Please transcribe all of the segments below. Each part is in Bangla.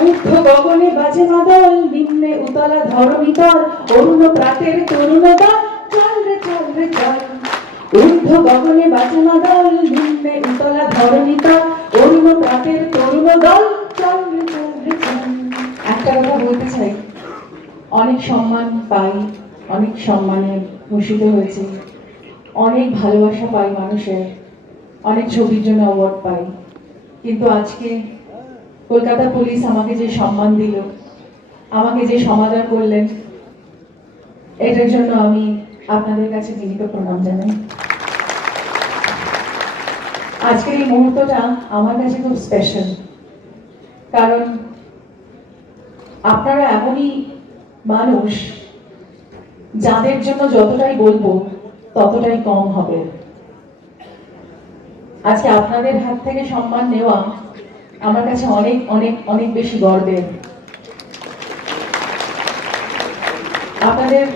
ঊর্ধ্ব গগনে বাজে মাদল নিম্নে উতলা ধরণীতল, অরুণ প্রাতের তরুণ দল চল রে চল রে, চল। ঊর্ধ্ব গগনে বাজে মাদল নিম্নে উতলা ধরণীতল, অরুণ প্রাতের তরুণ দল চল রে চল রে, চল। একটা কথা বলতে চাই। অনেক সম্মান পাই, অনেক সম্মানে ভূষিত হয়েছে। অনেক ভালোবাসা পাই মানুষের, অনেক ছবির জন্য অ্যাওয়ার্ড পাই। কিন্তু আজকে কলকাতা পুলিশ আমাকে যে সম্মান দিল, আমাকে যে সমাদর করলেন, এটার জন্য আমি আপনাদের কাছে বিনীত প্রণাম জানাই। আজকের এই মুহূর্তটা আমার কাছে খুব স্পেশাল কারণ আপনারা এমনই মানুষ যাদের জন্য যতটাই বলব, ততটাই কম হবে। আজকে আপনাদের হাত থেকে সম্মান নেওয়া আমার কাছে অনেক অনেক অনেক বেশি গর্বের। আপনাদের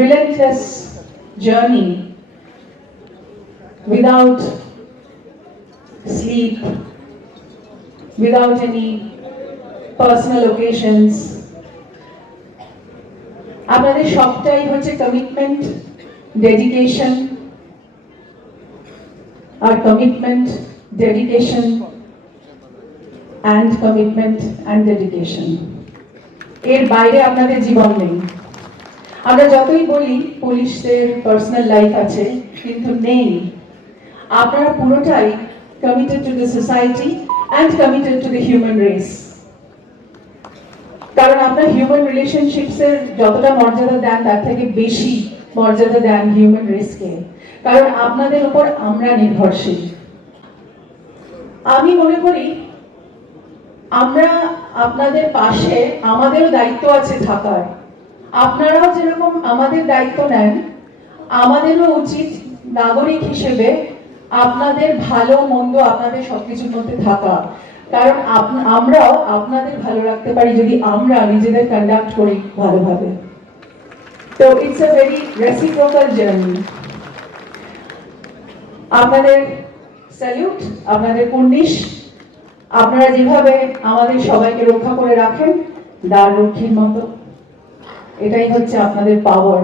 relentless journey without sleep without any personal occasions, আপনাদের সবটাই হচ্ছে commitment dedication R commitment dedication and commitment and dedication এর বাইরে আপনাদের জীবন নেই। আমরা যতই বলি, পুলিশদের পার্সোনাল লাইফ আছে, কিন্তু নেই। আপনারা পুরোটাই committed to the society and committed to the human race কারণ আপনার হিউম্যান রিলেশনশিপসের যতটা মর্যাদা দেন, তার থেকে বেশি মর্যাদা দেন হিউম্যান রেসকে কারণ আপনাদের উপর আমরা নির্ভরশীল। আমি মনে করি আমরা আপনাদের পাশে, আমাদেরও দায়িত্ব আছে থাকার। আপনারাও যেরকম আমাদের দায়িত্ব নেন, আমাদেরও উচিত নাগরিক হিসেবে আপনাদের ভালো, মন্দ, আপনাদের সবকিছুর মধ্যে থাকা। কারণ আমরাও আপনাদের ভালো রাখতে পারি যদি আমরা নিজেদের কন্ডাক্ট করি ভালোভাবে। তো it's a very reciprocal journey আপনাদের স্যালিউট আপনাদের কুর্নিশ আপনারা যেভাবে আমাদের সবাইকে রক্ষা করে রাখেন দ্বার রক্ষীর মতো। এটাই হচ্ছে আপনাদের পাওয়ার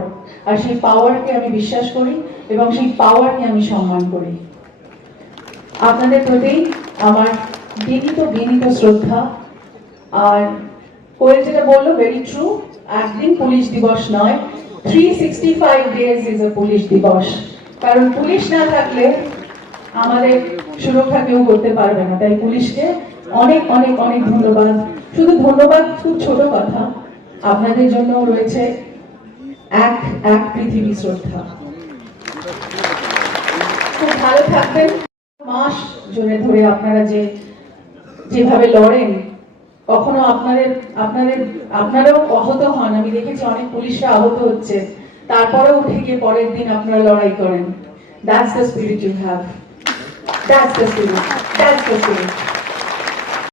আর সেই পাওয়ারকে আমি বিশ্বাস করি এবং সেই পাওয়ারকে আমি সম্মান করি। আপনাদের প্রতি আমার বিনীত বিনীত শ্রদ্ধা। আর কোয়েল যেটা বলল ভেরি ট্রু একদিন পুলিশ দিবস নয় three sixty five days is a police দিবস। কারণ পুলিশ না থাকলে আমাদের সুরক্ষা কেউ করতে পারবে না। তাই পুলিশকে অনেক অনেক অনেক ধন্যবাদ। শুধু ধন্যবাদ, খুব ছোট কথা। আপনাদের জন্য রয়েছে এক এক পৃথিবী শ্রদ্ধা। খুব ভালো থাকবেন। মাস জুড়ে ধরে আপনারা যে, যেভাবে লড়েন, কখনো আপনাদের আপনাদের, আপনারাও আহত হন। আমি দেখেছি অনেক পুলিশরা আহত হচ্ছে। তারপরেও উঠে গিয়ে পরের দিন আপনারা লড়াই করেন। That's the spirit you have that's the spirit that's the spirit